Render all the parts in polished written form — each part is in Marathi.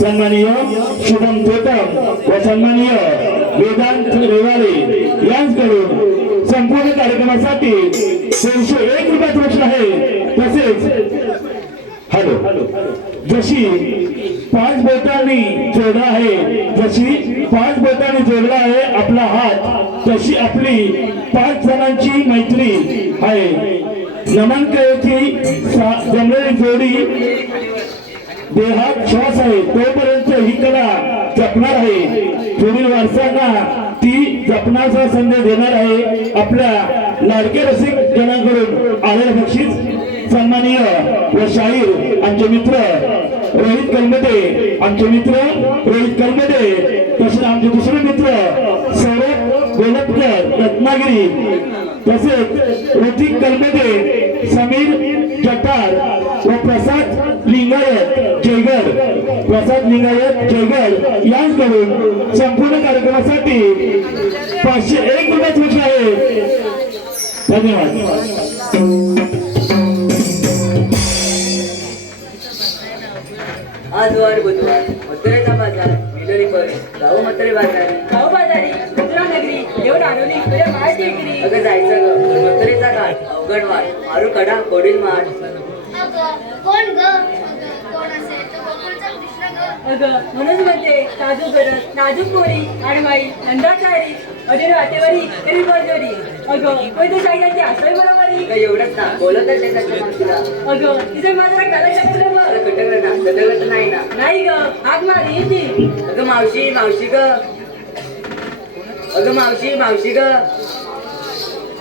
सन्माननीय शुभम थोटम व सन्माननीय वेदांत रेवाले यांच्याकडून संपूर्ण कार्यक्रमासाठी 201 रुपयाचं बक्षीस आहे। तसेच हॅलो जशी 5 बोटांनी जोडला आहे, जशी 5 बोटांनी जोडला आहे आपला हात, तशी आपली 5 जणांची मैत्री आहे। नमन करायची जमलेली जोडी देहात श्वास आहे तोपर्यंत ही कला जपणार आहे. पुढील वारसांना ती जपण्याचा संदेश देणार आहे. आपल्या लाडके रसिक जनांकडून आलेलं बक्षीस सन्माननीय व शाहीर आमचे मित्र रोहित कलमटे, आमचे मित्र रोहित कलमटे, तसेच आमचे दुसरे मित्र सौरभ गोलपकर रत्नागिरी, तसेच ऋतिक कलमटे, समीर जटार व प्रसाद लिंगायत जयगड, प्रसाद लिंगायत जयगड यांकडून संपूर्ण कार्यक्रमासाठी 501 रुपयाची बक्षीस आहे. धन्यवाद. आज वार बुधवार, मथुरेचा बाजार, मिलोरी पर, गाव मथुरे बाजार, गाव बाजारी मथुरा नगरी येऊन आलोली तुझ्या माय टेकरी. अगं जायचं ग मथुरेचा घाट, अवघड वाट, मारू कडा कोडील माठ. कोण ग कोण असेल तर गोकुळचा कृष्ण ग. अगं म्हणून म्हणते नाजूक गरज नाजूक पोरी आणि बाई नंदाचारी अजून वाटेवरी तरी बळजोरी. अगं कोण तो शाहिराची असोय बरोबरी. अगं एवढंच ना, बोलतच आहे त्याच्या माणसाला. अगं तिथे मात्र कला शकलं बघ. अगं कुठं ना, सदैव तर नाही ना. नाही ग हाक मारी ती. अगं मावशी, मावशी ग. अगं मावशी, मावशी ग.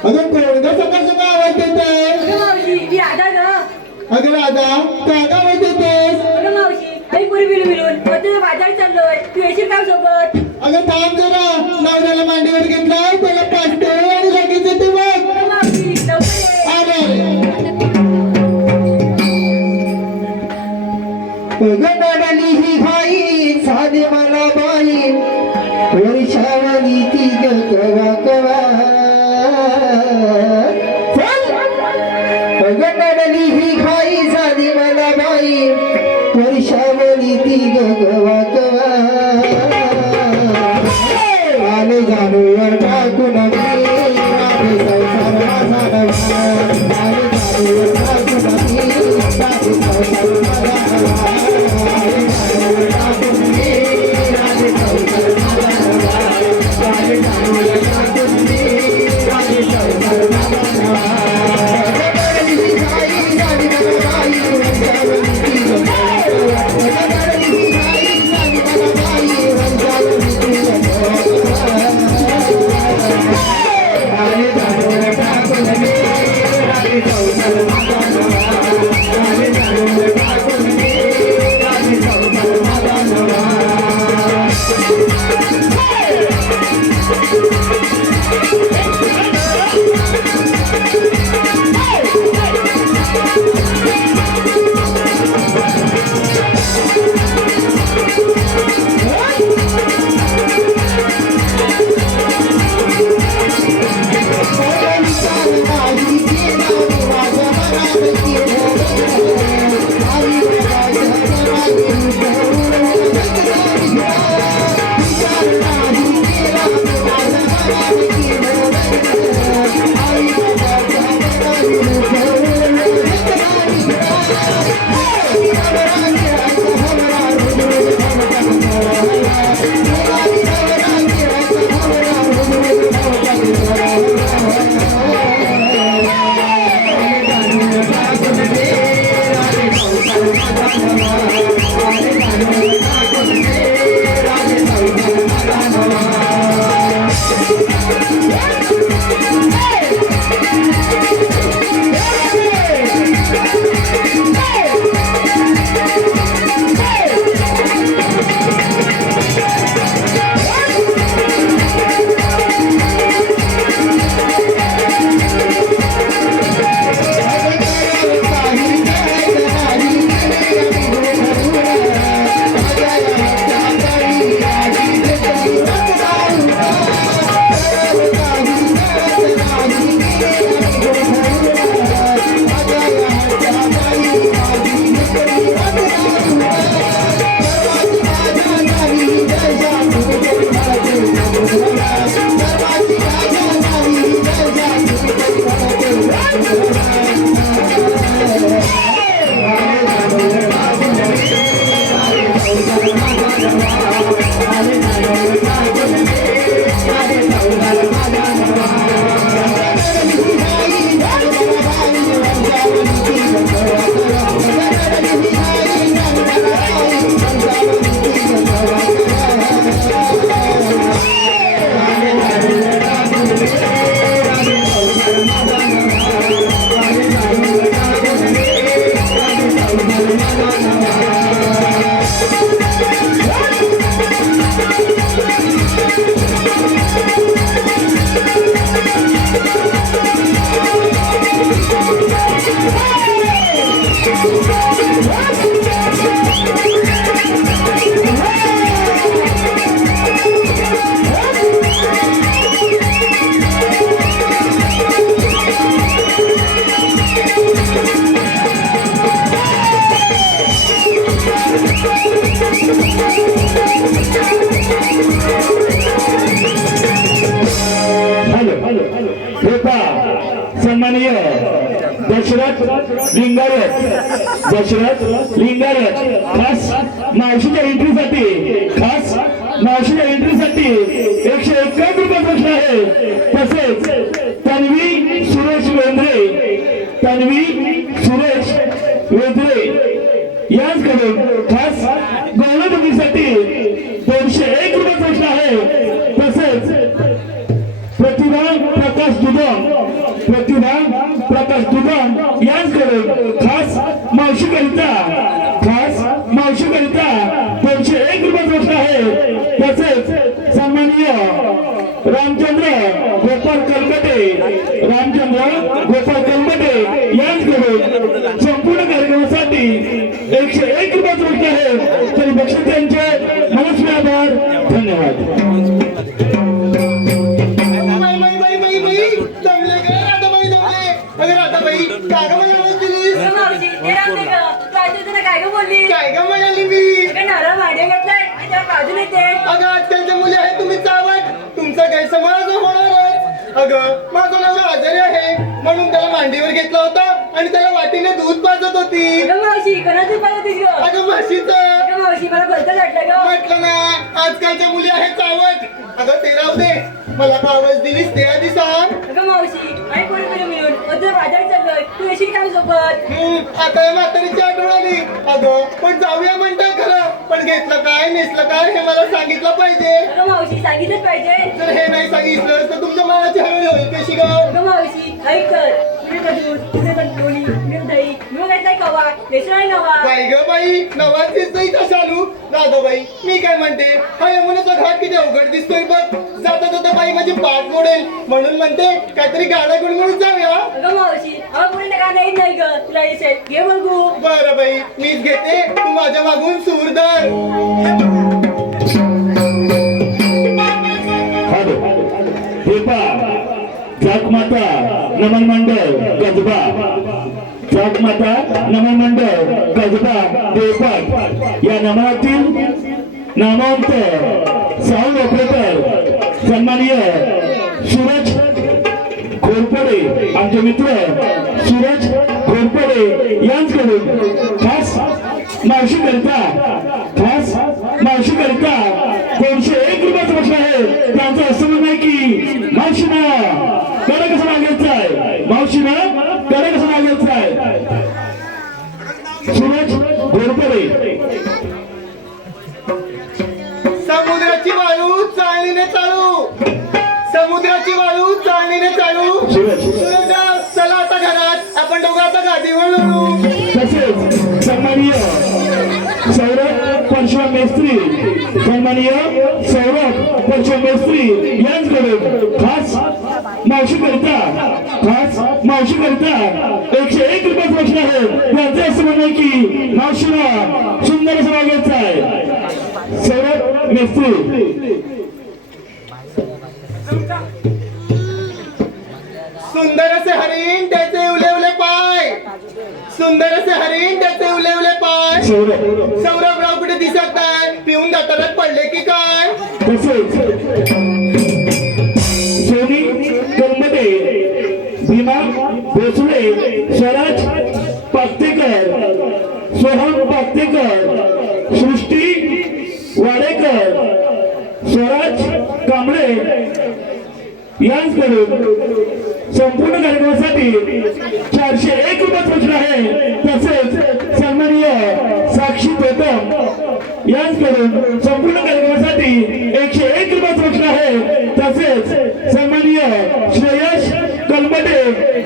अगं कोण ग सकाळ सकाळ आवाज देते? अगं मावशी मी राधा ग. अगं राधा काय ग आवाज देतेस? अगं मावशी आम्ही पुरी मिळून मथुरा बाजार चाललोय. तू येशील का सोबत? अगं थांब जरा, नवऱ्याला मांडीवर घेतला त्याला पाठते आणि लगेच येते बघ. अगं मावशी लवकर ये. अरे गणाली ही घाई साधे मला बाई वर्षावली ती गवा कवा गणाली ही घाई साधे मला बाई वर्षावली ती गवा कवा आले जाणूवर टाकून आले संसार माझा नवा आले जाणूवर टाकून आले संसार माझा नवा आले जाणूवर टाकून लिंगायत दशरथ लिंगायत खास मावशीच्या एंट्रीसाठी मावशीच्या एंट्रीसाठी 151 रुपये प्रश्न आहे. तसेच तन्वी सुरेश वेंद्रे यांच्याकडून खास गौरवसाठी 201 रुपये प्रश्न आहे. तसेच प्रतिभा प्रकाश दुबन यांच्याकडून खास मावशीकरिता 201 रुपये प्रश्न आहे. तसेच सन्माननीय रामचंद्र गोपाळ कलमटे यांच्याकडून संपूर्ण कार्यक्रमासाठी 101 रुपये प्रश्न आहे. तरी बक्षीस त्यांचे मनस्वी आभार. धन्यवाद. मावशी ते राहते का तू तुला काय ग बोलली काय ग म्हणाली मी अगं नारळ माझ्या घेतलाय आणि त्याला बाजून येते. अगं आजकालच्या मुली आहे तुम्ही चावट तुमचा गैरसमज होणारच. अगं माझा नवरा आजारी आहे म्हणून त्याला मांडीवर घेतला होता आणि त्याला वाटीने दूध पाजत होती. अगं मावशी कोणाची पाहतीस ग अगं म्हशीचं अगं मावशी मला भलतं वाटलं ग म्हटलं ना आजकालच्या मुली आहेत चावट. अगं ते राहू दे मला का आवाज दिलीस ते आधी सांग. अगं मावशी आणि कोणी मिळून अजून बाजार चाललोय तू येशील का सोबत. आता या म्हातारीची आठवण आली. अगं पण जाऊया म्हणताय खरं पण घेतलं काय नेसलं काय हे मला सांगितलं पाहिजे. अगं मावशी सांगितलंच पाहिजे. जर हे नाही सांगितलं तर तुमच्या मनाची हळू होईल कशी ग. अगं मावशी ऐक कर पुढे दूध पुढे लोणी पुढे दही मिळून घेतलाय कवा रेशनाई नवा. बाई ग बाई नवाचीच नाही चालू. राधाबाई मी काय म्हणते हा यमुनेचा घाट किती अवघड दिसतोय बघ. जाता जाता बाई माझी पाठ मोडेल म्हणून म्हणते काहीतरी गाणं गुणगुणून जाऊया. अगं मावशी अगं पुढे गाणं येत नाही ग तुला येसेल घे बघू. बरं बाई मीच घेते तू माझ्या मागून सूर धर. जागमाता नमन मंडळ गजबा देवपाट या नमनातील नामवंत साऊंड ऑपरेटर सन्माननीय सूरज घोरपडे आमचे मित्र सूरज घोरपडे यांच्याकडून खास मावशीकरिता 201 रुपयाचा प्रश्न आहे. त्यांचं असं म्हणणं आहे की मावशीनं कडे कसं मागायचं आहे. सूरज घोरपडे. समुद्राची वाळू चाळणीने चालू. सूरज चला आता घरात आपण दोघं आता गादीवर लोळू. तसेच सन्माननीय सौरभ परशुराम मेस्त्री यांच्याकडून खास मावशीकरिता 101 रुपये प्रश्न आहे. त्यांचे असं म्हणणं आहे की मावशीला सुंदर असं वागायचं आहे. सौरभ मेस्त्री. सुंदर असे हरिण त्याचे उले पाय. सौरभराव कुठे दिसत नाही पिऊन दातारात पडले की काय. तसेच सोनी कलमटे भीमा भोसले स्वराज पाक्तेकर सोहम पाक्तेकर सृष्टी वाडेकर स्वराज कांबळे यांच्याकडून संपूर्ण कार्यक्रमासाठी 401 रुपये प्रश्न आहे. तसेच सन्माननीय साक्षी प्रथम यांच्याकडून संपूर्ण कार्यक्रमासाठी 101 रुपये प्रश्न आहे. तसेच सन्माननीय श्रेयश कलमटे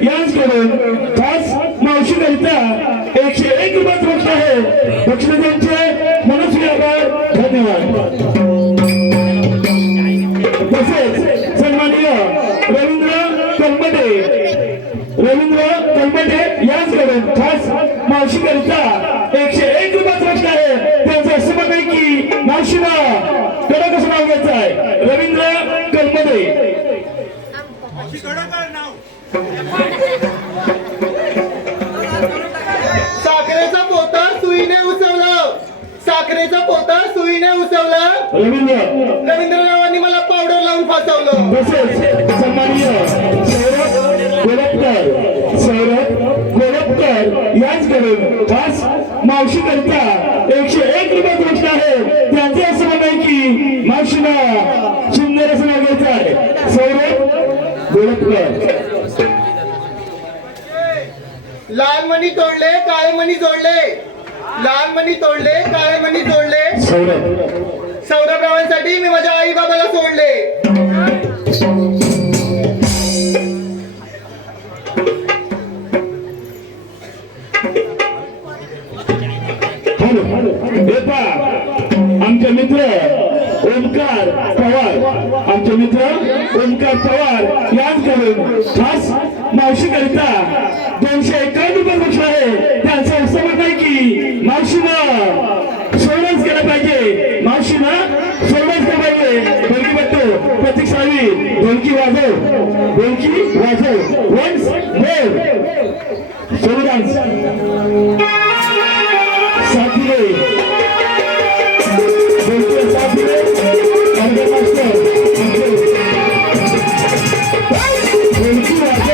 यांच्याकडून खास मावशीकरिता 101 रुपये प्रश्न आहे. बक्षिसांचे मनस्वी आभार. धन्यवाद. तसेच सन्माननीय रवींद्र कलमटे यांच्याकडून खास मावशीकरिता 101 रुपये प्रश्न आहे. त्यांचं असं म्हणणं आहे की मावशीला कडे कसं नाव घ्यायचं आहे. रवींद्र कलमटे. साखरेचा पोता सुईने उसवलं. रवींद्ररावांनी मला पावडर लावून फसवलं. तसेच सन्माननीय सौरभ गोलपकर करून खास मावशी करिता 101 रुपयाचं बक्षीस आहे. त्यांचे असं म्हणणं आहे की मावशीला सुंदर असं नाव घ्यायचं आहे. सौरभ गोळपकर. लाल मणी तोडले काळे मणी जोडले, लाल मणी तोडले काळे मणी जोडले. सौरभरावांसाठी मी माझ्या आई बाबाला सोडले. आमचे मित्र ओमकार पवार, आमचे मित्र ओमकार पवार यांच्याकडून खास मावशी करिता 251 रुपये बक्षीस आहे. त्यांचं असं म्हणणं आहे की मावशीनं सोडच केलं पाहिजे, मावशीनं सोडच केलं पाहिजे. ढोलकी बट्टू प्रतीक साळवी, ढोलकी वाजव वन्स मोर सोलो डान्स साथीले ढोलकी साथीले अंडर मास्टर ढोलकी वाजव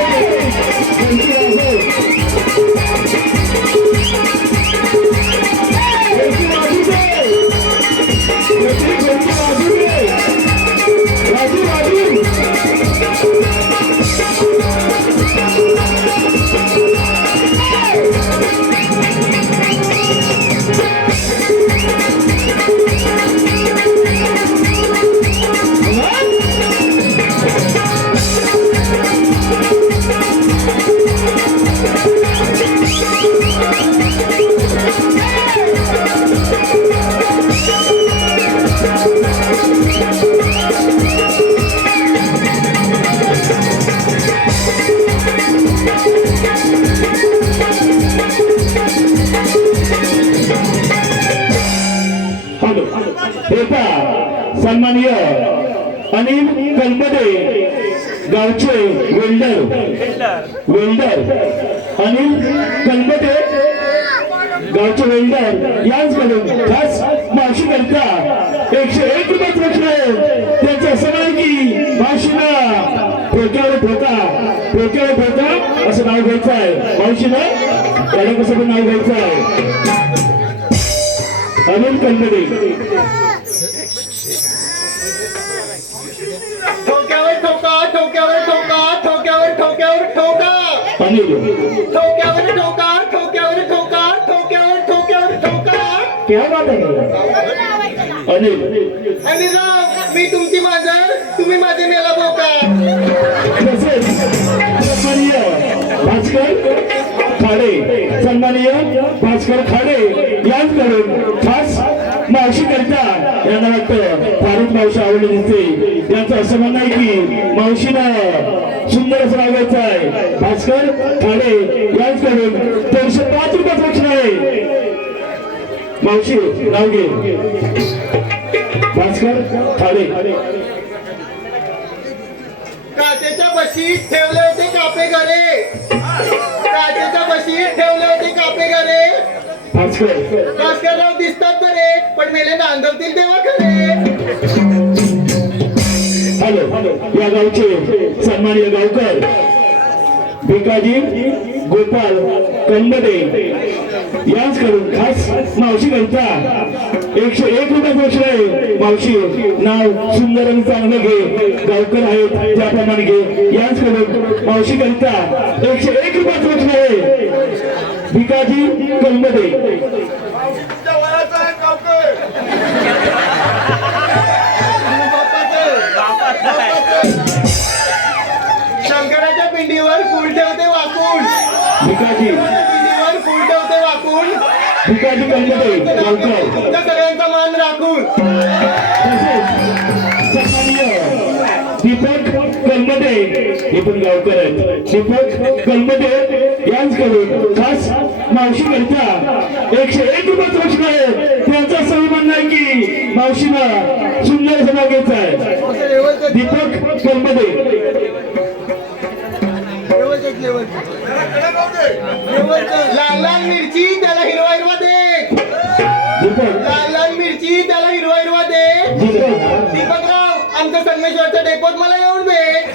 सन्माननीय अनिल कलमडे गावचे वेल्डर अनिल कलमडे गावचे वेल्डर यांच्याकडून खास मावशी करिता 101 रुपयाचं बक्षीस आहे. त्यांचं असं आहे की मावशीनं ठोक्यावर ठोका असं नाव घ्यायचं आहे. मावशीनं त्याला कसं पण नाव घ्यायचं आहे. अनिल कलमडे. ठोक्यावर ठोका, ठोक्यावर ठोका, ठोक्यावर ठोक्यावर ठोका. अनिल ठोक्यावर ठोका, ठोक्यावर ठोका, ठोक्यावर ठोक्यावर ठोका. क्या बात आहे अनिल. आणि राव मी तुमची मांजर, तुम्ही माझे मेला बोका. तसेच सन्माननीय भास्कर खाडे यांच्याकडून खास मावशी करिता यांना वाटतं फारुख मावशी आवडली दिसते. यांचं असं म्हणणं आहे की मावशीनं सुंदर असं नाव घ्यायचं आहे. भास्कर खाडे यांच्याकडून 205 रुपयाचं बक्षीस आहे. मावशी नाव घे. भास्कर खाडे. काचेच्या बशीत ठेवले होते कापे घरे, काचेच्या बशीत ठेवले होते कापे घरे. भास्करराव दिसतात बरे पण मेले नांदवतील तेव्हा खरे. हॅलो या गावचे सन्माननीय गावकर भिकाजी गोपाल कंबडे यांच्याकडून खास मावशी करिता 101 रुपयाचं बक्षीस आहे. मावशी नाव सुंदर आणि चांगलं घे, गावकर आहेत त्याप्रमाणे घे. यांच्याकडून मावशी करिता 101 रुपयाचं बक्षीस आहे. भिकाजी कंबडे. शंकराच्या पिंडीवर फुल ठेवते वाकून, भिकाजी पिंडीवर फुल ठेवते वाकून. भिकाजी कंबडे गावकर. तुमच्या सगळ्यांचा मान राखून. सन्माननीय दीपक कलमडे हे पण गावकर आहेत. दीपक कलमडे यांच्याकडून खास मावशी करिता 101 रुपयाचं बक्षीस आहे. त्यांचं असं म्हणणं आहे की मावशीनं सुंदर असं नाव घ्यायचं आहे. दीपक कलमडे. लाल लाल मिरची त्याला हिरवा हिरवा दे, लाल लाल मिरची त्याला हिरवा हिरवा दे. दीपकराव आमच्या संगमेश्वरच्या डेपोत मला येऊन भेट.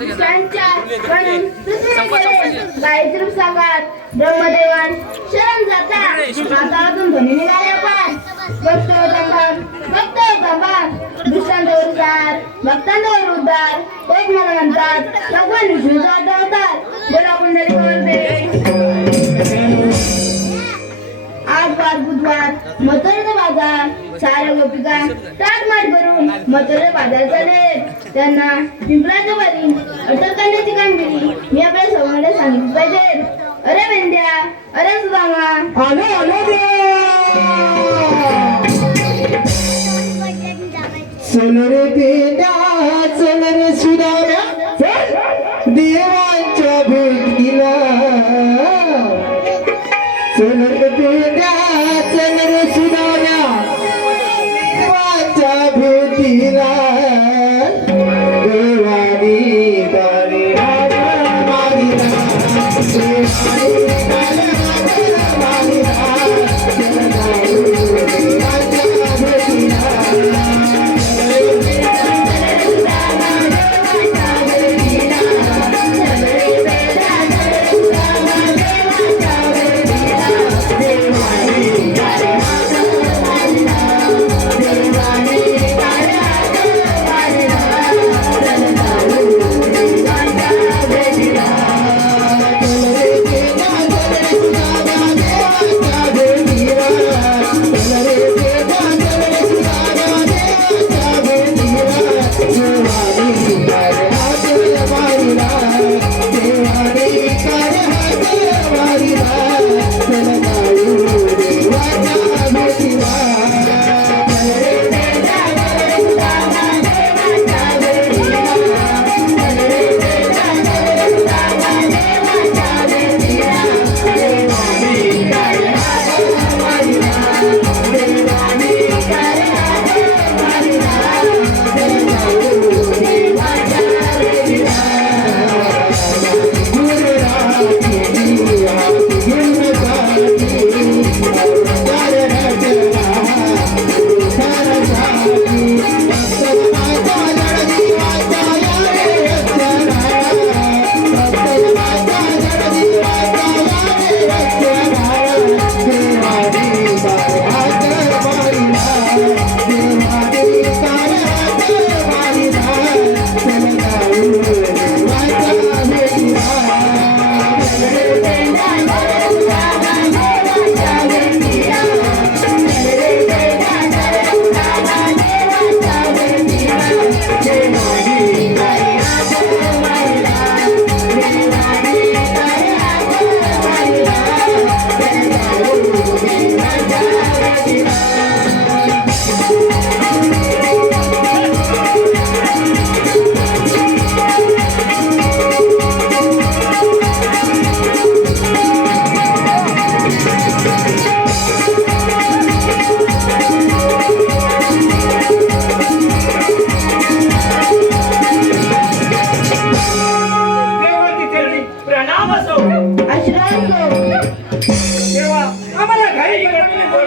दुष्टांच्या म्हणून पृथ्वीकडे गायत्री रूप साकार ब्रह्मदेवान शरण जाता हातातून ध्वनी निघाल्या पार भक्त दुष्टांवर उद्धार भक्तांवर उद्धार एक मला म्हणतात भगवान विष्णूचा अवतार बोला पुंडलिक आज वार बुधवार मथुरेचा बाजार साऱ्या गोपिका ताटमाट करून मथुरे बाजार चालेल त्यांना पिंपळाच्या बारी अटक करण्याची कामगिरी मी आपल्या समोर सांगितली पाहिजे. अरे वेंद्या अरे सुदामा आलो आलो चल रे बेटा चल रे सुदाम्या देवांच्या भेटीला चल रे बेटा चल रे सुदाम्या देवांच्या भेटीला देवानी गाणी मारिला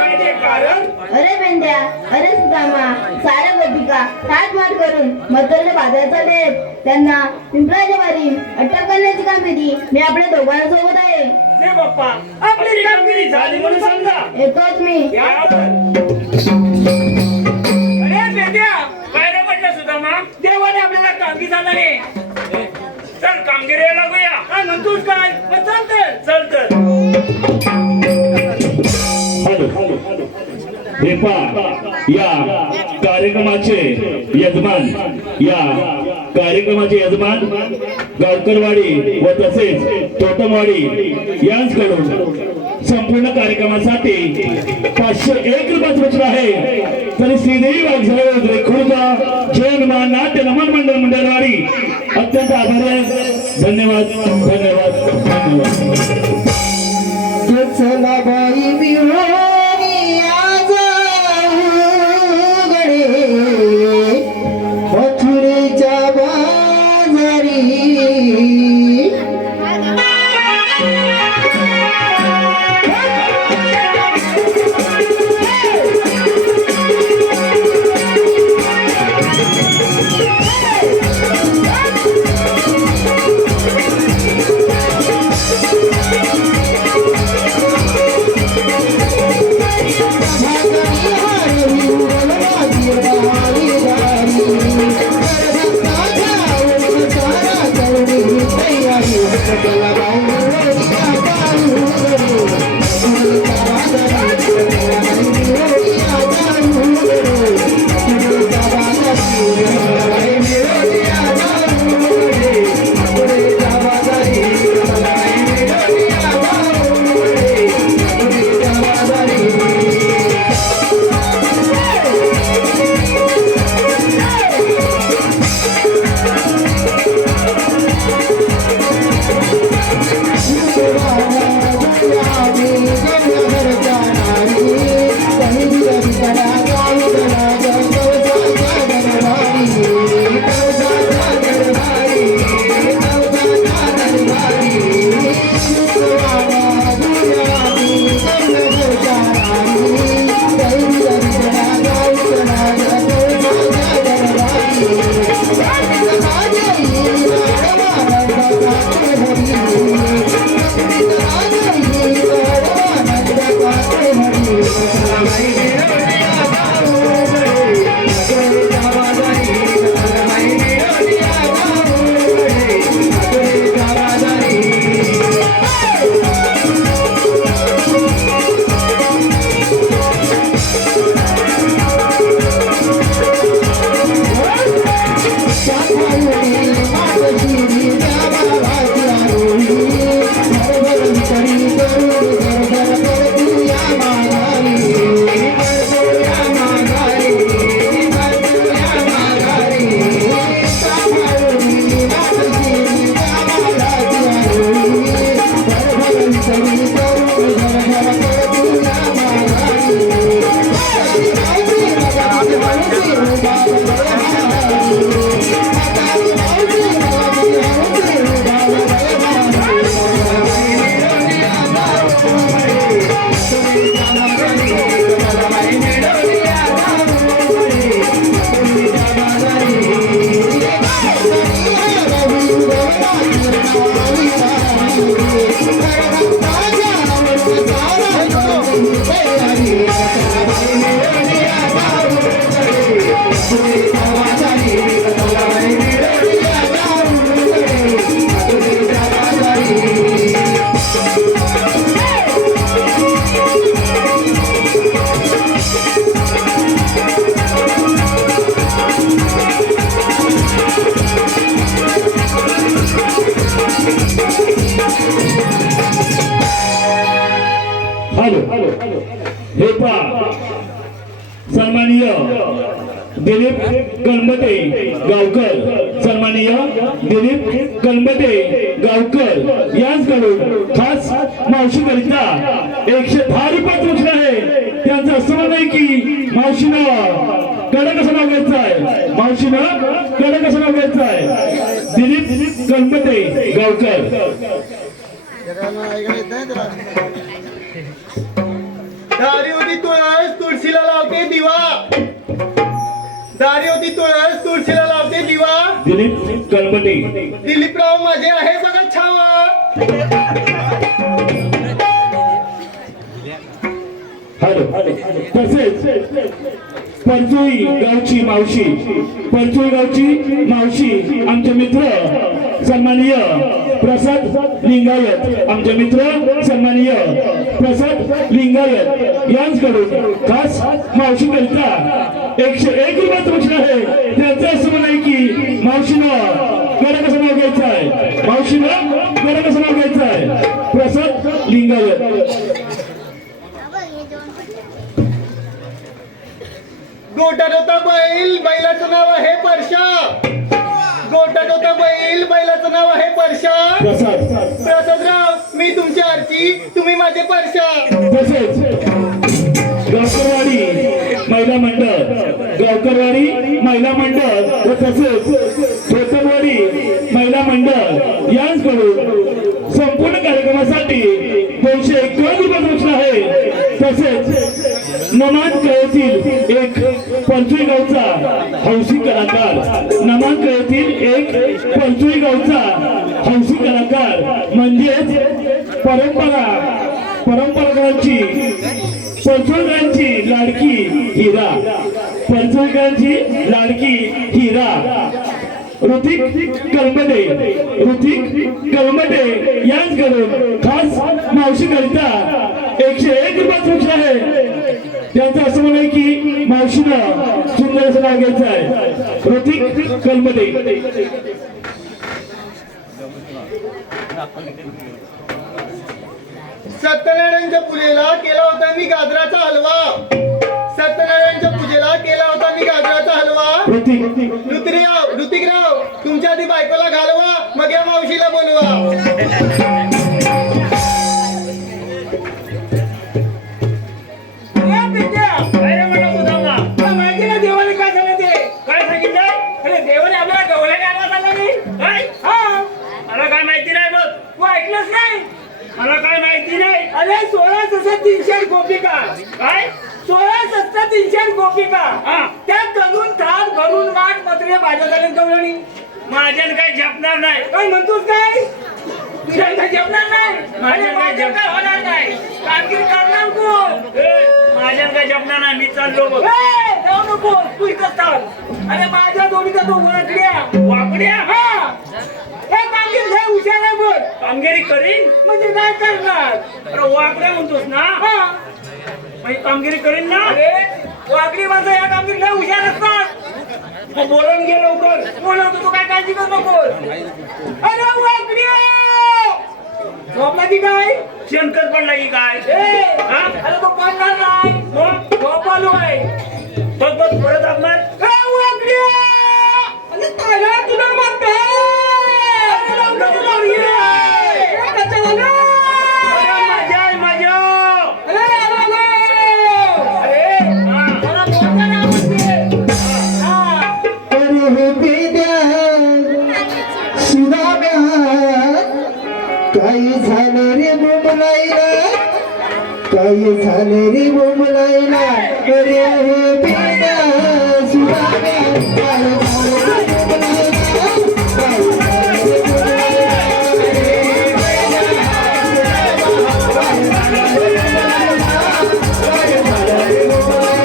अरे बेंद्या अरे सुदामा साऱ्या गोपिका ताटमाट करून मथुरेला बाजाराचा लेप त्यांना पिंपळाच्या वारी अटक करण्याची कामगिरी मी आपल्या दोघांना सोबत आहे. हे बाप्पा आपली कामगिरी झाली म्हणून समजा. येतोच मी. अरे बेंद्या काय रे म्हटलं सुदामा देवाने आपल्याला कामगिरी झाली. चल कामगिरीला लागूया. काय म्हणतोस काय चल तर हे पहा या कार्यक्रमाचे यजमान गावकरवाडी व तसेच तोटमवाडी यांच्याकडून संपूर्ण कार्यक्रमासाठी 501 रुपयाचं बचत आहे. तरी श्रीदेवी वाघझाडे खुर्द जैन नाट्य नमन मंडळवाडी अत्यंत आभारी आहे. धन्यवाद धन्यवाद धन्यवाद. चला बाई मिळून आज गडे मथुरेच्या बाजारी हे पहा सन्माननीय दिलीप गणपते गावकर, सन्माननीय दिलीप गणपते गावकर यांच्याकडून खास मावशीकरिता 110 रुपयाचं बक्षीस आहे. त्यांचं असं म्हणणं आहे की मावशीनं कडक कसं नाव घ्यायचं आहे, मावशीनं कडक कसं नाव घ्यायचं आहे. दिलीप गणपते गावकर. दारी होती तुळस तुळशीला लावते दिवा, दारी होती तुळस तुळशीला लावते दिवा. दिलीप गणपते. दिलीपराव माझे आहे बघा छावा. तसेच परचोई गावची मावशी, परचोई गावची मावशी आमचे मित्र सन्माननीय प्रसाद लिंगायत, आमचे मित्र सन्माननीय प्रसाद लिंगायत यांच्याकडून खास मावशी करिता 101 रुपयाचं बक्षीस आहे. त्यांचं असं म्हणणं आहे की मावशीनं कडक कसं नाव घ्यायचं आहे, मावशीनं कडक कसं नाव घ्यायचं आहे. प्रसाद लिंगायत. गोटात होता बैल, बैलाचं नाव आहे परशा. गोटात होता बैल, बैलाचं नाव आहे परशा. प्रसादराव मी तुमची आरची, तुम्ही माझे परशा. तसेच गावकरवाडी महिला मंडळ, गावकरवाडी महिला मंडळ व तसेच धोतरवाडी महिला मंडळ यांच्याकडून संपूर्ण कार्यक्रमासाठी 251 रुपयाचं बक्षीस आहे. तसेच नमान कळेतील एक पंचवी गावचा हौशी कलाकार, नमान कळेतील एक पंचवी गावचा हौशी कलाकार म्हणजेच परंपरांची पंचवगांची लाडकी हिरा, पंचवगांची लाडकी हिरा ऋतिक कलमटे यांच्याकडून खास मावशी करिता 101 रुपयाचं बक्षीस आहे. त्यांचं असं म्हणणं आहे की मावशीनं सुंदर असं नाव घ्यायचं आहे. ऋतिक कलमटे. सत्यनारायणच्या पूजेला केला होता मी गाजराचा हलवा. सत्यनारायणच्या पूजेला केला होता मी गाजराचा हलवा. ऋतिकराव तुमच्या आधी बायकोला घालवा, मग या मावशीला बोलवा. देवाने काय झालं ते काय सांगितलं? अरे देवाने आपल्याला गवळ्या गायला सांगला नाही काय? मला काय माहिती नाही. बघ तू ऐकलंच नाही. मला काय माहिती नाही. अरे 16,300 गोपिका काय 16,300 गोपिका त्यात घालून थाट भरून वाट मत्रे माझ्या झाले गवळणी. माझ्यानं काही झेपणार नाही. काय म्हणतोस काय? तुझ्या काही झेपणार नाही. माझ्या काय होणार नाही. कामगिरी करणार कोण? माझ्यानं काही झेपणार नाही. मी चाललो बघ. जाऊ नको तू इथंच थांब. अरे माझ्या दोन्हीचा तो वाकड्या हा कामगिरी लय हुशार आहे बघ. कामगिरी करीन म्हणजे काय करणार? अरे वाकड्या म्हणतोस ना म्हणजे कामगिरी करीन ना. अरे वाकडी माणसं या कामगिरी लय हुशार असतात. मग बोलून घे लवकर. बोलवतो तू काय काळजी करू नको. अरे वाकडी झोपला की काय? शेणखत पडला की काय? अरे तो पडणार नाही. झोपालो आहे. बघ बघ परत आपणार वाकडी तुला म्हणते काही झालं रे बोंबलाईला, काही झालं रे बोंबलाईला. अरे हे बेटा सुराव्या काय झालं रे बोंबलाईला, काय झालं रे बोंबलाईला.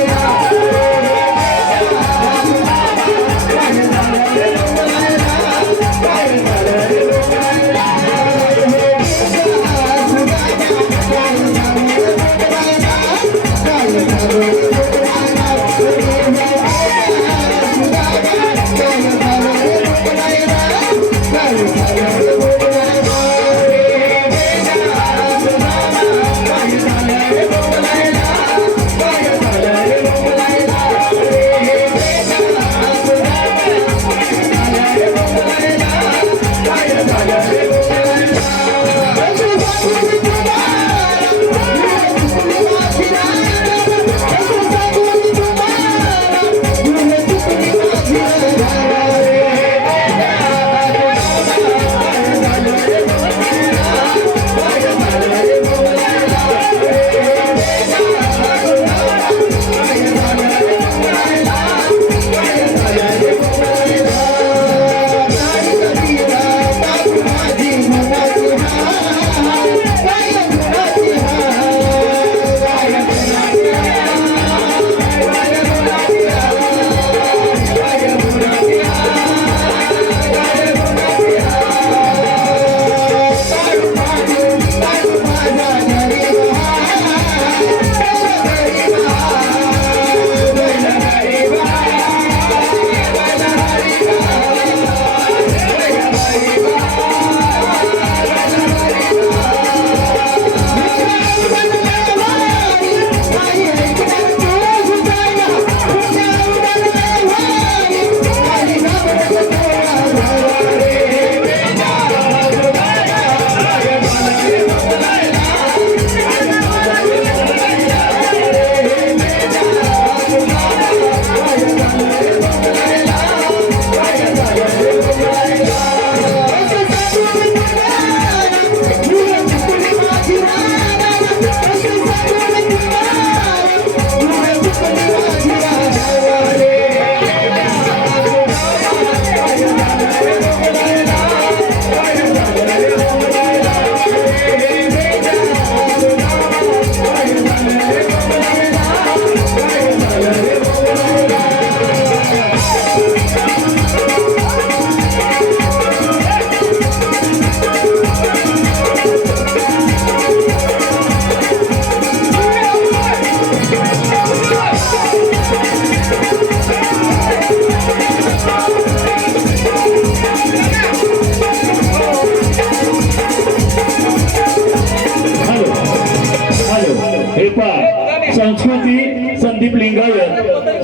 संदीप लिंगायत,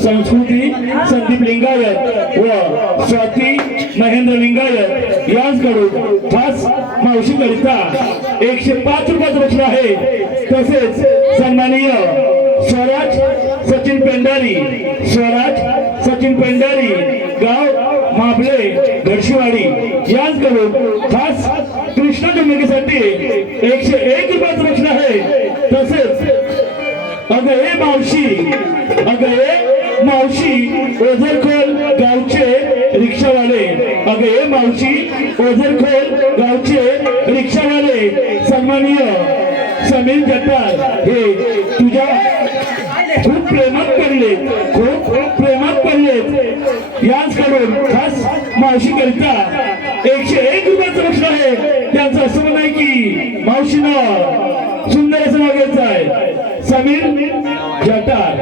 संस्कृती संदीप लिंगायत व स्वाती महेंद्र लिंगायत यांच्याकडून खास मावशीकरिता 105 रुपयाचं बक्षीस आहे. तसेच सन्माननीय स्वराज सचिन पेंडारी, स्वराज सचिन पेंडारी गाव माबले घडशीवाडी यांच्याकडून खास कृष्ण जन्मदिनासाठी 101 रुपयाचं बक्षीस आहे. तसेच अगं हे मावशी ओझरखोल गावचे रिक्षावाले, अगं हे मावशी ओझरखोल गावचे रिक्षावाले सन्माननीय समीर जटार हे तुझ्या खूप प्रेमात पडले यांच्याकडून खास मावशीकरिता 101 रुपयाचं बक्षीस आहे. त्यांचं असं म्हणणं आहे की मावशीनं सुंदर असं नाव घ्यायचं आहे, समीर जटार.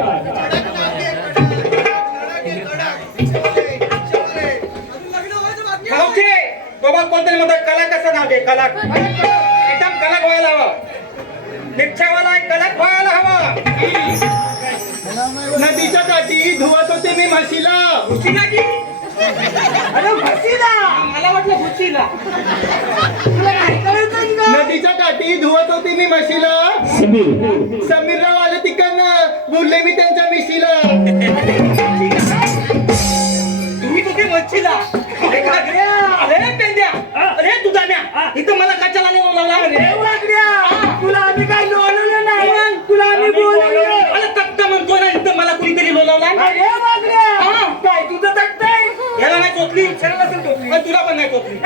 बाबा कोणतरी म्हणतात कला कसं नाव घे, कला एकदम कलाक व्हायला हवा, रिक्षावाला कलाक व्हायला हवा. नदीच्या काठी धुवत होते मी म्हशीला. घुशीला की अरे घुशीला, मला वाटलं घुशीला. तुला काय कळतं का? नदीच्या काठी धुवत होते मी म्हशीला. समीरराव आले तिकडनं, बोलले मी त्यांच्या मिशीला. तुम्ही कुठे घुशीला? अरे पेंद्या, अरे तुझ्या इथं मला कशाला लावला? अरे वागड्या, तुला आम्ही काय लोळवलं नाही, तुला आम्ही बोलवलं. अरे तक्क म्हणतो ना, इथं मला कुणीतरी लोळवला. अरे वागड्या, काय तुझं तक्क आहे? याला नाही चोचली, शरीराला चोचली, पण तुला पण नाही चोचली.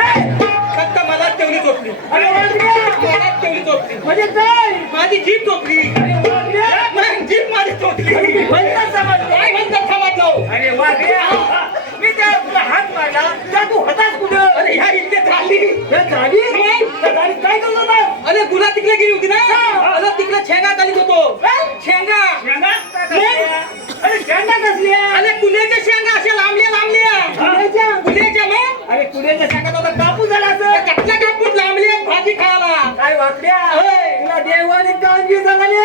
तक्क मला तेवढी चोचली. अरे वागड्या, मला तेवढी चोचली. म्हणजे काय? माझी जीभ चोचली. अरे वागड्या, माझी जीभ माझी चोचली. म्हणतात समजलं, काय म्हणतात समजलं? अरे वागड्या, मी त्या तुला हात मारला, त्या तू होतास कुठं? अरे ह्या इथे झाली काय करत होता? अरे गुला तिकडे गेली होती ना, अरे तिकडे शेंगा चालीत होतो. शेंगा अरे शेंगा कसल्या? अरे कुल्याच्या शेंगा अशा लांबल्या मग. अरे कुल्याच्या शेंगा तर कापूस झाला असं. कसला कापूस लांबल्या भाजी खायला? काय वाटल्या तुला देवाने काळजी झाली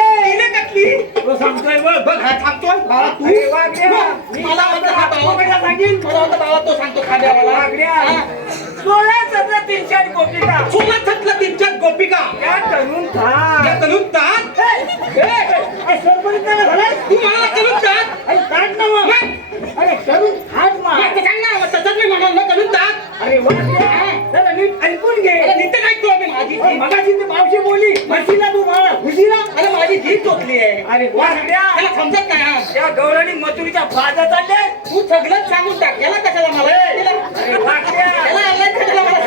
कसली? तो सांगतोय बघ हा सांगतोय बाबा तू मला वाटतं हा बाबा सांगेल, मला वाटतं बाबा तो सांगतो खाद्यावाला. 16-17 गोपिका, 16-17 गोपिका त्या तरुण तात तू मला तरुण तात अरे तरुण हात मार सांग ना, तसंच मी म्हणाल तरुण तात. अरे वा, नीट ऐकून घे. नीट ऐकतो आम्ही. माझी मगाशी ती मावशी बोलली म्हशीला, तू मला खुशीला. अरे माझी जीभ चोचली आहे. अरे वागड्या, त्याला समजत नाही. त्या गौराणी मथुरीच्या बाजा चालले, तू सगळंच सांगून टाक. याला कशाला मला? अरे वागड्या, याला कशाला मला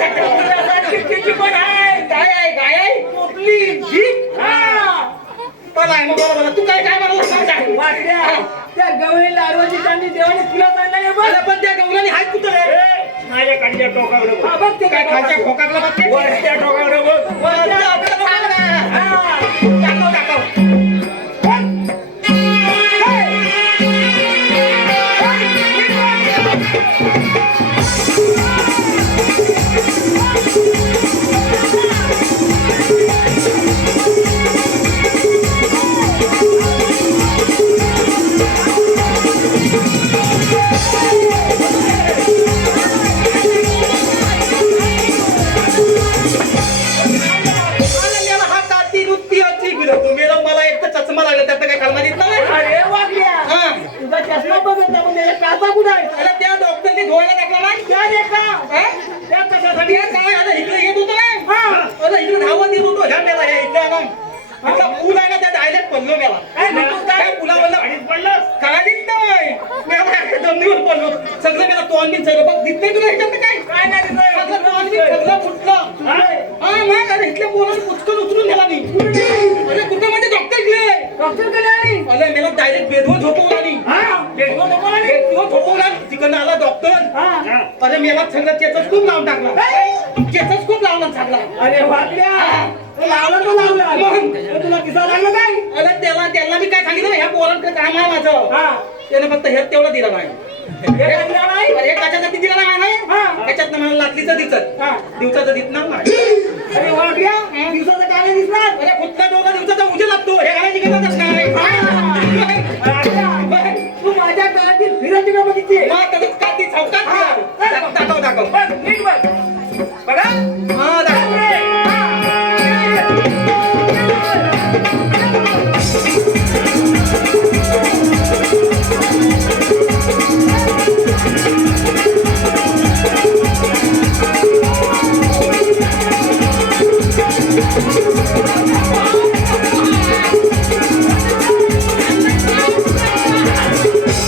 पण आहे. काय आहे? काय आहे? चोचली जीभ. पण आहे मग बरोबर. तू काय काय म्हणाला सांग. वागड्या, त्या गौरीला आरवाची चांदी देवाने तुला चालला बरं, पण त्या गौराणी हात कुठं आहे? माझ्या खालच्या टोकाकडे बघ ते काय खालच्या ठोकाकडे बघ, वरच्या टोकाकडे बघ. मला एक तर चष्मा लागला, त्यात काय कालमा देत नाही. अरे वागल्या, तुझा चष्मा बघितला पण त्याला काचा कुठं आहे? अरे त्या डॉक्टरने धुवायला टाकला नाही. त्या त्या कशासाठी काय? आता इकडे येत होतो ना, आता इकडे धावत येत होतो. ह्या मेला ह्या इकडे आला आता पूल आहे ना, त्या डायरेक्ट पडलो मेला. काय पुलावरला पडलं काढीत नाही, जमिनीवर पडलो. सगळं मेला तोंड बिन सगळं बघ. दिसतंय तुला ह्याच्यात काय? काय नाही सगळं तोंड बिन सगळं फुटलं. मग अरे इथल्या पोराने पुचकन उचलून नेला नाही. अरे कुठं म्हणजे डॉक्टर कडे अरे मेला डायरेक्ट बेडवर झोपवला. तिकडनं आला डॉक्टर. अरे मेला सगळं केसच खूप लावून टाकला. केसच खूप लावला चांगला. अरे वाटल्या तुला किसा लागलं काय? अरे त्याला मी काय सांगितलं, ह्या पोरांकडे काम आहे माझं. त्याने फक्त हे तेवढं दिलं नाही. अरे कशासाठी दिला नाही? त्याच्यात मला लाटलीचं दिसत, दिवसाचं दिसणार नाही. अरे वाटल्या दिवसाचं काय दिसणार? अरे कुठल्या 2 दिवसाचा उजे लागतो. हे घालायची गरजच काय?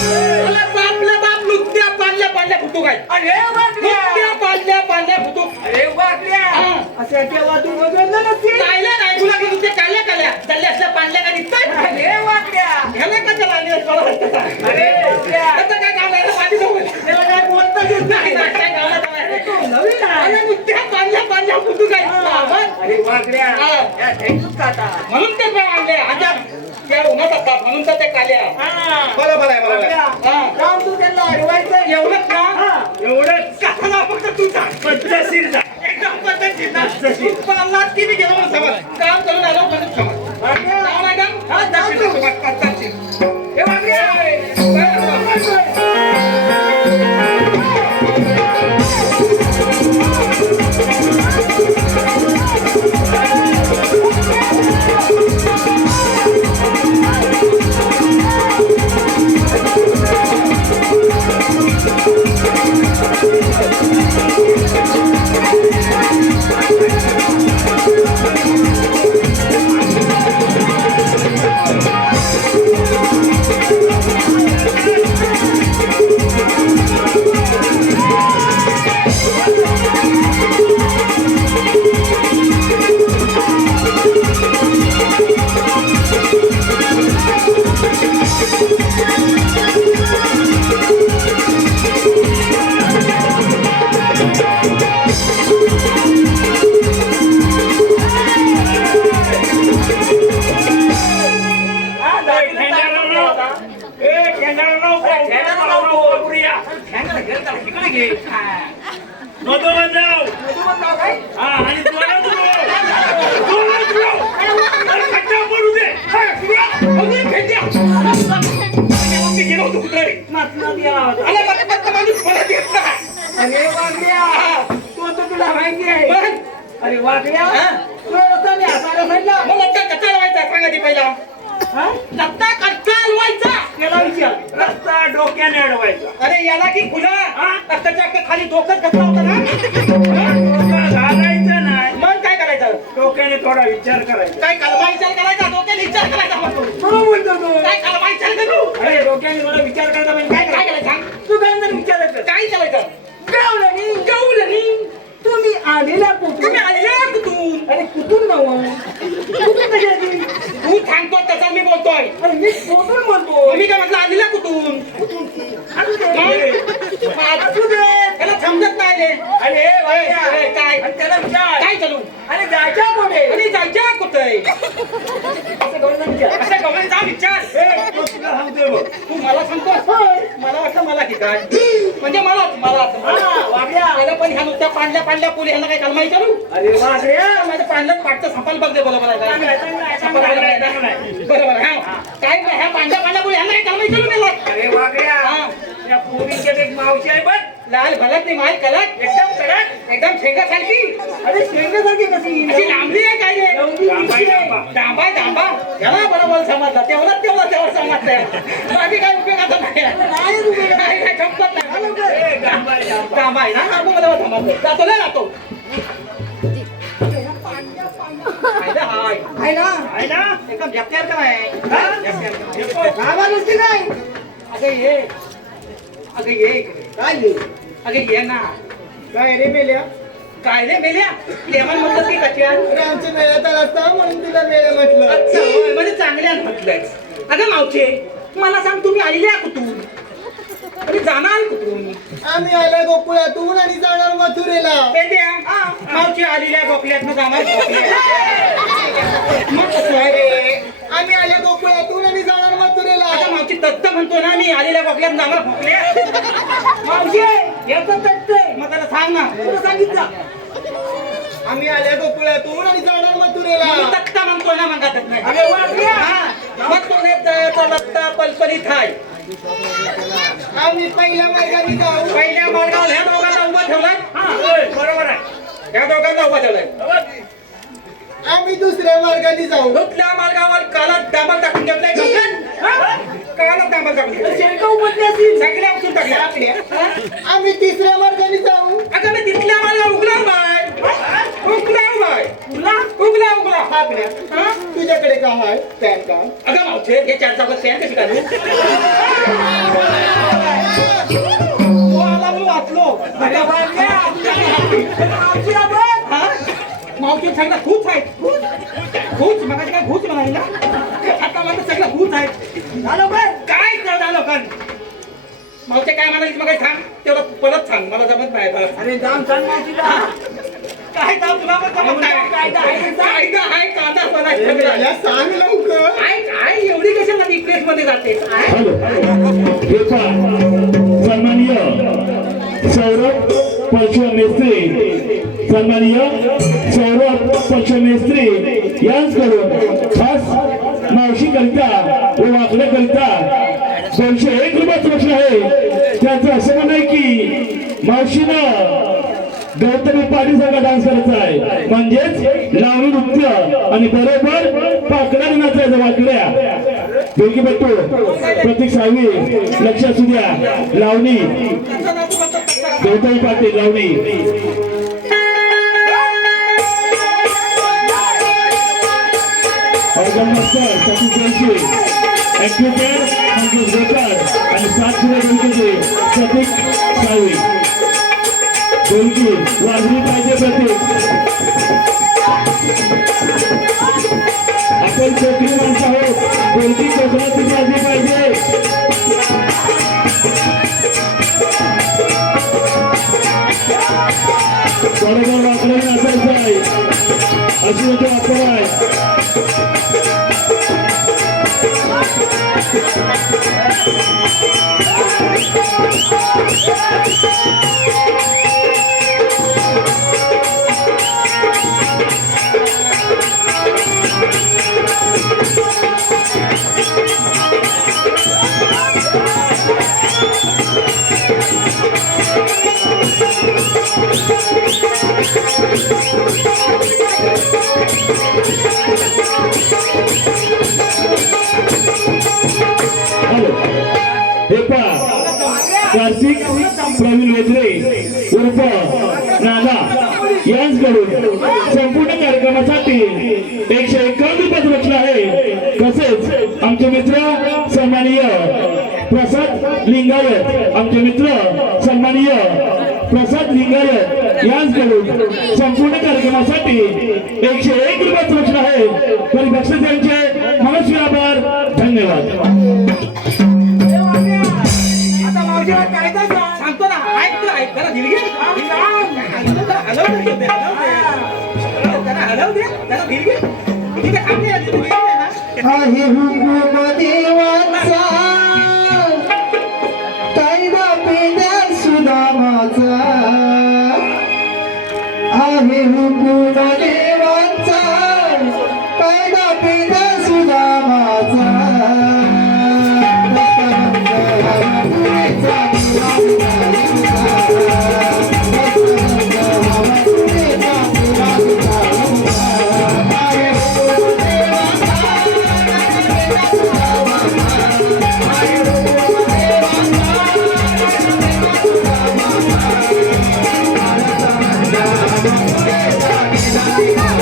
बाप नुकत्या पाडल्या फुटू काय अरे वाकड्या नुकत्या पाडल्या फुटू अरे वाकड्या असं तेव्हा तू बघितलं नसतील कायला नाही तुला की नुकत्या काल्या चालल्या असल्या पाडल्या का दिसतात अरे वाकड्या ह्याला का चला अरे वाकड्या आता काय गावला माझी जवळ त्याला काय बोलताच येत नाही नाही काय गावला तू नवीन आहे. अरे नुकत्या पाडल्या फुटू काय बाबा. अरे वाकड्या हा. या थँक्यूच का आता म्हणून ते काय आणले आता त्या उन्हात असतात म्हणून तर ते काल्या बरोबर आहे बरोबर आहे. हा. राम तू त्यांना अडवायचं एवढंच ना एवढंच कसा फक्त तुझा पद्धतशीर जा एकदम पद्धतशीर ना. पण अन्नात की मी गेलो म्हणून समज काम करून आलो म्हणून समज वाकड्या जाऊ मॅडम हा, जाऊ तू. पद्धतशीर. हे वाकड्या गेलो होतो कुठे अरे पत्ता माणूस मला देत नाही. अरे वाकड्या तू तर तुला माहिती आहे पण अरे वाकड्या हा? तू रस्ता मी असायला सांगितलं मग आता कसा लावायचा सांगा ती पहिला हा? रस्ता कसा लावायचा त्याला विचार रस्ता डोक्याने अडवायचा अरे याला की खुला रस्त्याच्या अख्खा खाली डोकं कसला होता ना डोकं घालायचं नाही मग काय करायचं डोक्याने थोडा विचार करायचा काय कलमा विचार करायचा डोक्याने विचार करायचा म्हणतो. बरोबर बोलतो तू काय कलमा विचार करू अरे डोक्याने मला विचार करता म्हणजे काय काय काय करायचं करायचं तू काय जर विचारायचं काय करायचं गावलं गवलनी तुम्ही आलेला कुठून तुम्ही आले कुठून अरे कुठून नव कुठून कशाची तू सांगतो तसा मी बोलतोय अरे मी कुठून बोलतो मी काय म्हटलं आलेला कुठून असू दे त्याला समजत नाही रे. अरे वाकड्या, ए, काय? आणि त्याला विचार काय चालू अरे जायच्या कुठे आणि जायचं कुठे असं करून ना विचार असं गवळण जा विचार तो तुला सांगतोय बघ तू मला सांगतो मला वाटतं मला की काय म्हणजे मला हा, वाकड्या. त्याला पण ह्या नुसत्या पांढल्या पुली ह्याला काय कलमा विचारू अरे वाकड्या माझं पांढलं पाटचं संपाल बघ दे बरोबर आहे चांगलं आहे, का? चांगलं आहे, संपाल चांगलं आहे. बरोबर आहे का? बरोबर हा काय नाही, ह्या पांढल्या पुली ह्याला काय कलमा विचारू मला अरे वाकड्या हा. या पोरीच्या एक मावशी आहे बघ लाल भलत नाही माल कलत एकदम कडक एकदम शेंगासारखी अरे शेंगासारखी कशी अशी लांबली आहे काय रे एवढी दिसते. डांबा याला बरोबर समजला तेवढं समजतंय बाकी काय उपयोगाचं नाही नाही तुम्ही नाही काय संपत नाही ए, गांबाय, गांबाय. डांबा आहे ना हा मग मला समजलं जातो ना जातो फायदा हाय आहे ना आहे ना एकदम झपक्यार का आहे गावा नुसती काय अगं ये इकडे. काय ये? अगं ये ना काय रे मेल्या काय रे मेल्या तेव्हा म्हटलं की कच्यान अरे आमच्या मेळ्यात आला असता म्हणून तुला मेळ्या म्हटलं अच्छा होय, म्हणजे चांगल्यान म्हटलंय अगं मावचे मला सांग तुम्ही आलेल्या कुठून आणि जाणार कुठून आम्ही आलोय गोकुळातून आणि जाणार मथुरेला पेंड्या मावची आलेल्या गोखल्यातनं जाणार गोखल्यात. मग कसं आहे रे आम्ही आले गोकुळातून आणि जाणार मथुरेला आता मावची दत्त म्हणतो ना मी आलेल्या गोखल्यात जाणार गोखल्यात मावशी याचं तट्ट आहे. मग त्याला सांग ना तुला सांगितलं आम्ही आल्या गोकुळातून आणि जाणार मथुरेला दत्त म्हणतो ना मग आता नाही अरे वाकड्या. मग तो दत्त पलपलीत आहे आम्ही पहिल्या मार्गाने जाऊ पहिल्या मार्गावर ह्या दोघांना उभा ठेवलाय बरोबर आहे ह्या दोघांना उभा ठेवलाय आम्ही दुसऱ्या मार्गाने जाऊ कुठल्या मार्गावर कालात डांबर टाकून घेतलाय कालात डांबर टाकून घेतलाय शेंगा उपटली असतील सगळ्या उचलून टाकल्या आम्ही तिसऱ्या मार्गाने जाऊ अगं मी तिथल्या मार्गावर उगला बाय उगला हाकण्या हा? तुझ्याकडे का आहे पॅन कार्ड? अगं मावशे हे चार चाकात पॅन कशी काढू तो आला म्हणून वाचलो. अरे बाबा, मावशीला बघ. हा? मावशी सगळं खूप आहेत खूप मगाशी काय खूप म्हणाली ना आता मला सगळं खूप आहेत झालं काय झालं पण मावशी काय म्हणाली मग सांग तेवढं परत सांग मला जमत नाही परत अरे जाम सांग मावशीला काय जाम तुला पण जमत नाही कायदा आहे कांदा बनायचं याला सांग लवकर. काय एवढी कशाला रिप्लेस मध्ये जाते हॅलो हे पहा, सन्माननीय सौरभ परशुराम सन्माननीय सौरभ परशुराम यांच्याकडून खास मावशी करिता व वाकड्या करिता 201 रुपयाचं बक्षीस आहे. त्याचं असं म्हणणं आहे की मावशीनं गौतमी पाटील सारखा डान्स करायचा आहे म्हणजेच लावणी नृत्य आणि बरोबर पाकड्या नाचायचं वाकड्या दोघी बट्टू प्रतीक साळवी लक्ष असू द्या lavani Gautami Patil lavani organ master Sachin Joshi active Mangesh Gokar आणि 7 किलो प्रतीक साळवी ढोलकी वाजली पाहिजे प्रतीक आपण कोकणी माणसं आहोत ढोलकी कोकणातून वाजली पाहिजे बरोबर वाकडे नाचायचं आहे अशी होते वापर आहे कार्तिक प्रवीण वेद्रे उर्फ नाना यांच्याकडून संपूर्ण कार्यक्रमासाठी 151 रुपयाचं बक्षीस आहे. तसेच आमचे मित्र सन्माननीय प्रसाद लिंगायत आमचे मित्र सन्माननीय प्रसाद लिंगायत यांच्याकडून संपूर्ण कार्यक्रमासाठी 101 रुपयाचं बक्षीस आहे. तर बक्षीस यांचे मनस्वी आभार धन्यवाद. सांगतो ना ऐक जरा दिलगी हलव दे जरा दिलगी ठीक आहे आहे हुकुम देवाचा कायदा पेद्या सुदामाचा आहे हुकुम देवाचा कायदा पेद्या सुदामाचा Thank you.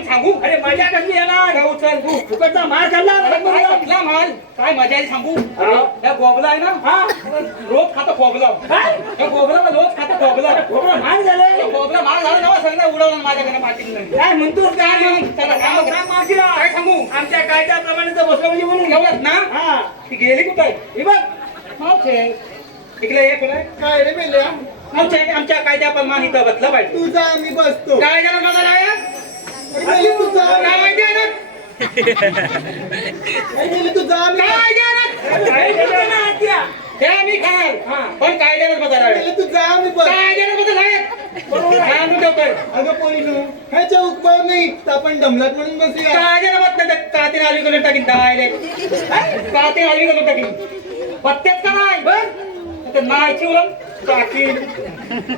म्हणून सांगू. अरे मजा कसली येणार गाऊ चल तू फुकटचा मार खाल्ला. काय कुठला माल काय मजा आहे सांगू. त्या गोबला आहे ना हा रोज खाता खोबला. काय त्या गोबला रोज खाता खोबला. खोबला मार झालं. खोबला मार झालं ना सगळं उडवलं माझ्याकडे पाठी. काय म्हणतोस काय मग चला काय सांगू. आमच्या कायद्याप्रमाणे तर बसलं म्हणजे म्हणून घेऊयात ना. हा ती गेली कुठे हे बघ मावशे इकडे ये कुठे काय रे मेल्या मावशे आमच्या कायद्याप्रमाणे इथं बसलं पाहिजे. तुझा आम्ही बसतो काय जरा बघायला आहे मेले तुझा काय माहिती आहे ना मेले तुझा आम्ही काय देणार हे आम्ही खाणार पण कायद्यावर बदल आहे. मेले तुझा आम्ही बस कायद्यावर बदल आहे बरोबर आणून ठेवतोय. अगं पोरीनो ह्याच्या उपकार नाही तर आपण दमलात म्हणून बसूया कायद्याला बदल कातीन आलवी करून टाकीन डायरेक्ट कातीन आलवी करून टाकीन पत्त्यात का नाही बघ नाही चिवलं टाकीन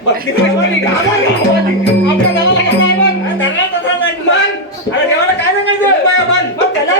बसली आपल्या गावाला काय बघ धरला तसा नाही मग अरे देवाला काय सांगायचं बंद मग त्याला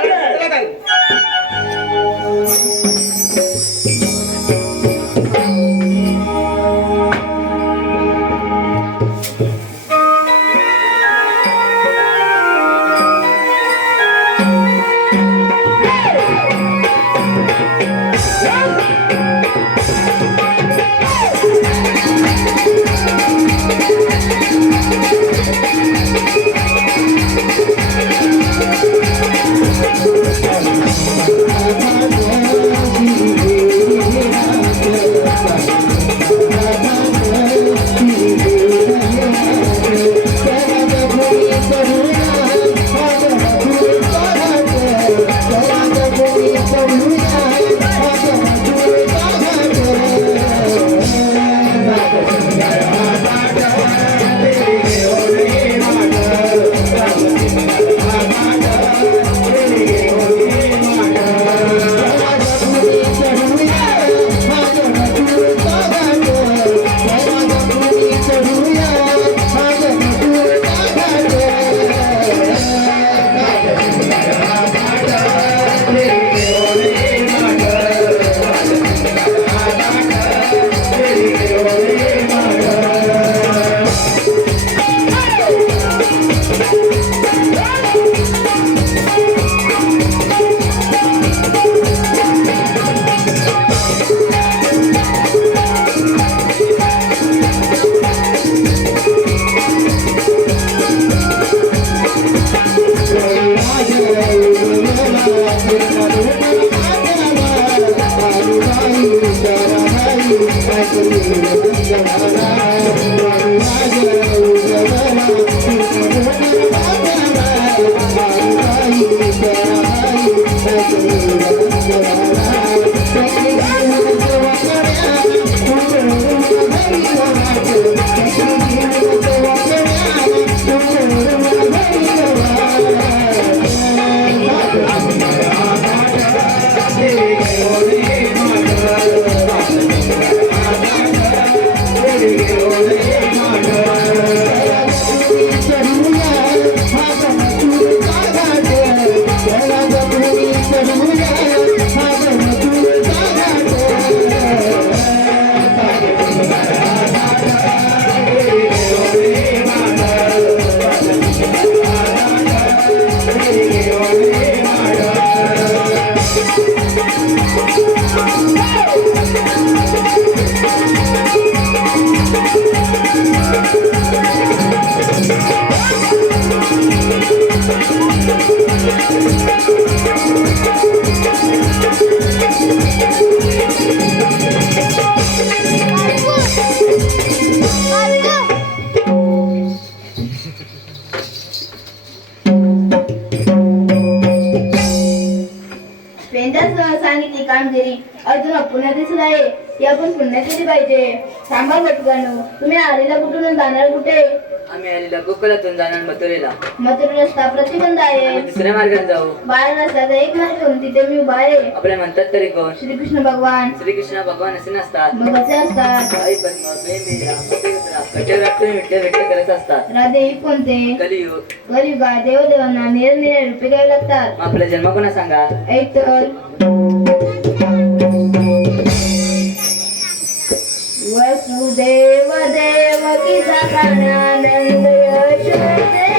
सांगितली कामगिरी अजून अपुन्हा दिसत आहे ती आपण पुन्हा केली पाहिजे. सांभाळ बटकानो तुम्ही आलेला कुठून जाणार कुठे? आम्ही आलेला गोकुळातून जाणार मथुरेला. मथुरा रस्ता प्रतिबंध आहे. आम्ही दुसऱ्या मार्गाने जाऊ. बाळ रस्त्याचा एक मार्ग करून तिथे मी उभा आहे. आपल्या म्हणतात तरी कोण? श्रीकृष्ण भगवान. श्रीकृष्ण भगवान असे नसतात. मग असे असतात. आई पद्म बेंबीरा कटेवर आपले विठ्ठल विठ्ठल करत असतात. राधे कोणते? कलियुग. कलियुगात देवदेवांना निरनिराळे रूपे घ्यावे लागतात. मग आपला जन्म कोणा सांगा? एक तर वसुदेव देवकीचा प्राणानंद यशोदे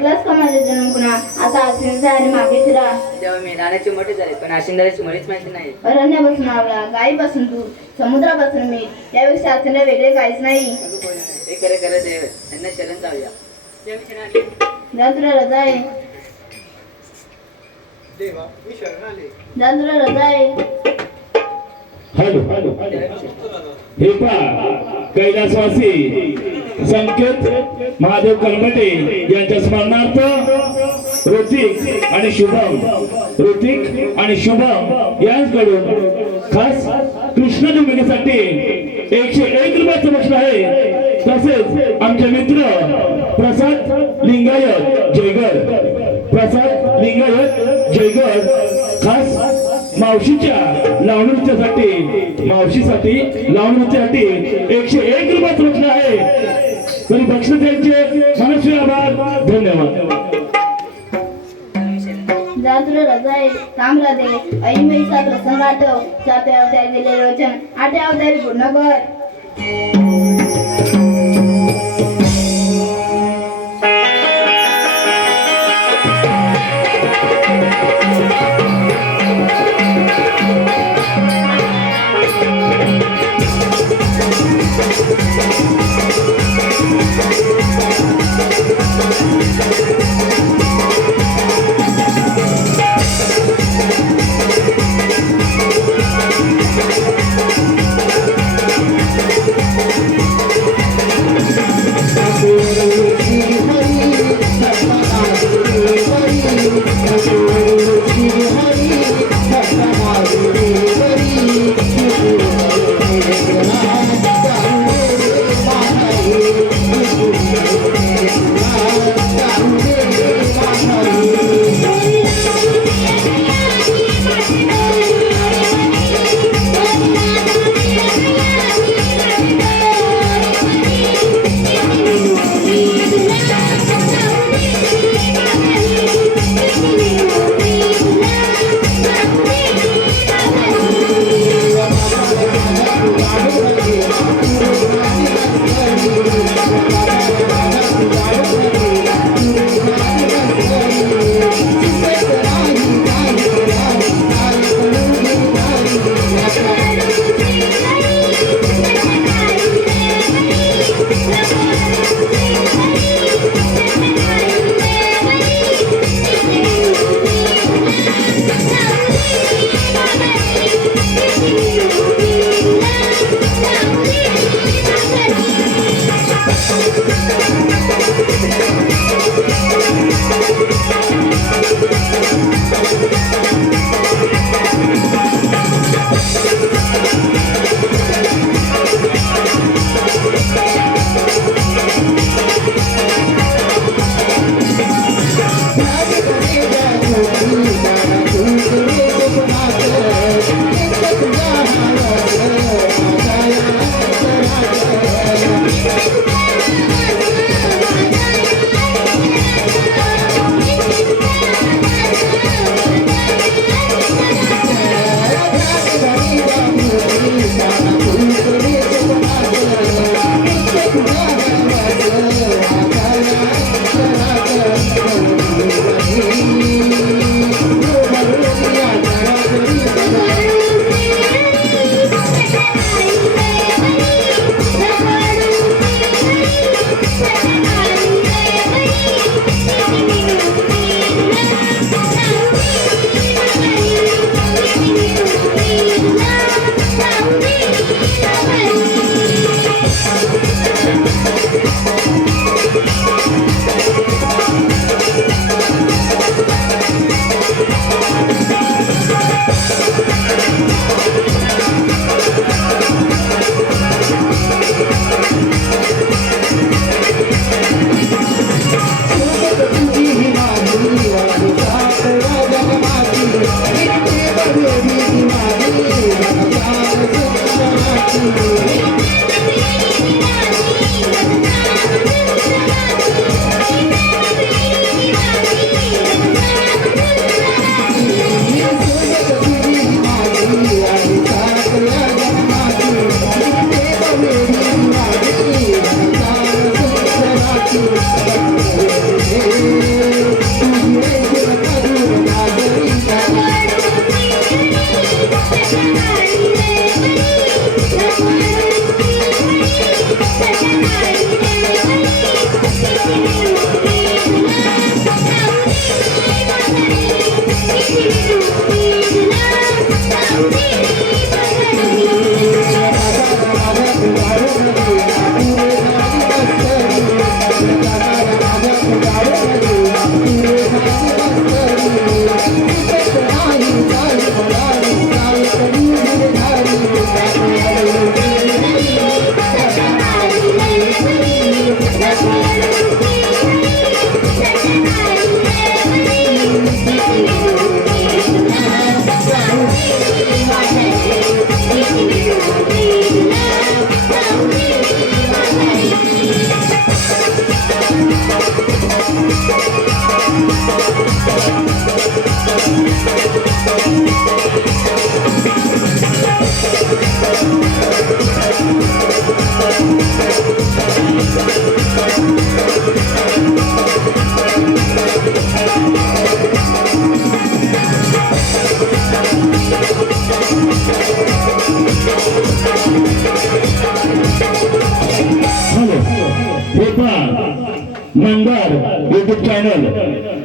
ऐकलास का माझा जन्मकुणा आता आश्विनचा आणि मागे फिरा तेव्हा मी नाण्याची मोठे झाले पण आशिंदाची मुळीच माहिती नाही. अरण्यापासून आवळा गायीपासून दूध समुद्रापासून मीठ यापेक्षा आश्विनला वेगळे काहीच नाही. हे खरे खरं देव त्यांना शरण जाऊया. जा तुला रजा आहे देवा मी शरण आले. जा तुला रजा आहे हॅलो हे पहा कैलासवासी संकेत महादेव कलमटे यांच्या स्मरणार्थ ऋतिक आणि शुभम यांच्याकडून खास कृष्ण जन्मदिनासाठी 101 रुपयाचं बक्षीस आहे. तसेच आमचे मित्र प्रसाद लिंगायत जयगर खास मावशीसाठी लावणी नृत्यासाठी 101 रुपयाचं बक्षीस आहे. तरी बक्षीस द्यायचे मनस्वी आभार धन्यवाद. जा तुला रजा आहे थांब राधे आई मैसा प्रसंग आठव 7 अवतारी दिलेले वचन 8 अवतारी पूर्ण कर. Thank you.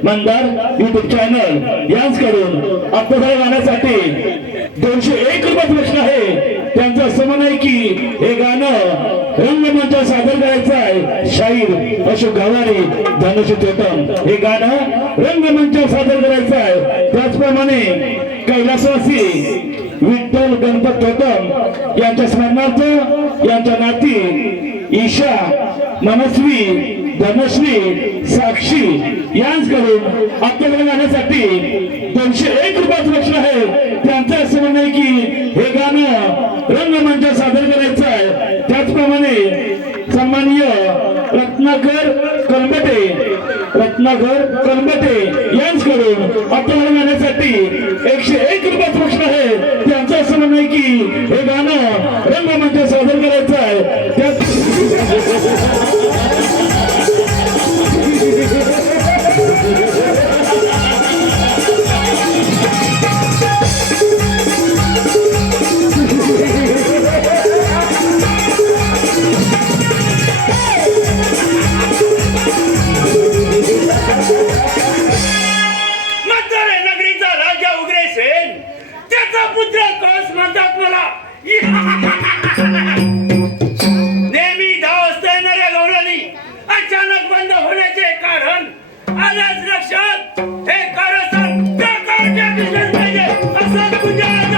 Mandar YouTube channel यांच्याकडून आपल्याला गाण्यासाठी 201 रुपयाचा प्रश्न आहे. त्यांचं असं आहे की हे गाणं रंगमंचावर सादर करायचं आहे. शाहीर अशोक गवारी, धनुष्य तोटम हे गाणं रंगमंचावर सादर करायचं आहे. त्याचप्रमाणे कैलासवासी विठ्ठल गणपत तोटम यांच्या स्मरणार्थ यांच्या नाती ईशा, मनस्वी, धनश्री, साक्षी यांच्याकडून आपल्याला गाण्यासाठी 201 रुपयाचा प्रश्न आहे. त्यांचं असं म्हणणं आहे की हे गाणं रंगमंचावर सादर करायचं आहे. त्याचप्रमाणे सन्माननीय रत्नाकर कलबटे यांच्याकडून आपल्याला गाण्यासाठी 101 रुपयाचा प्रश्न आहे. त्यांचं असं म्हणणं आहे की हे गाणं रंगमंचावर सादर करायचं आहे. म्हातारे नगरीचा राजा उग्रसेन, त्याचा पुत्र कळस म्हणतात मला. नेहमी 10 वाजता येणाऱ्या गौरानी अचानक बंद होण्याचे कारण आल्याच लक्षात. हे कारस्थान प्रकारच्या बिझनेस पाहिजे असं गुजरात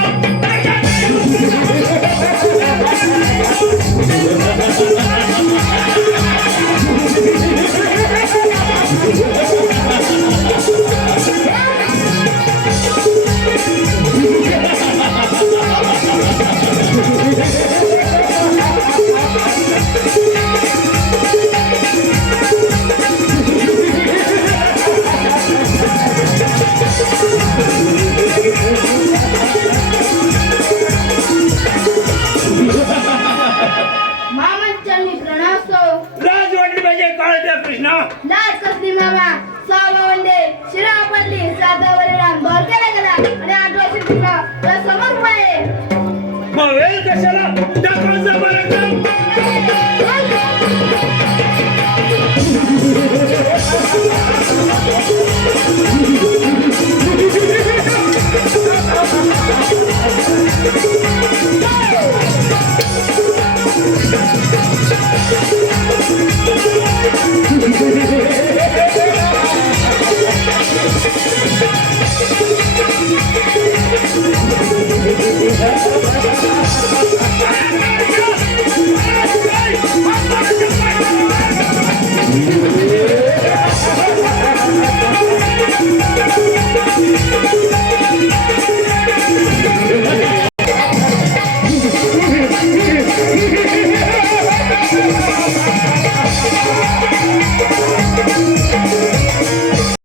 लाज कसली मामा, 6 वंदे शिरा पडली, 7 वरिराम दौर केला गेला आणि 8 वर्ष तुला समोर पाय मग वेळ कशाला दाखवायचा बरं Thank you.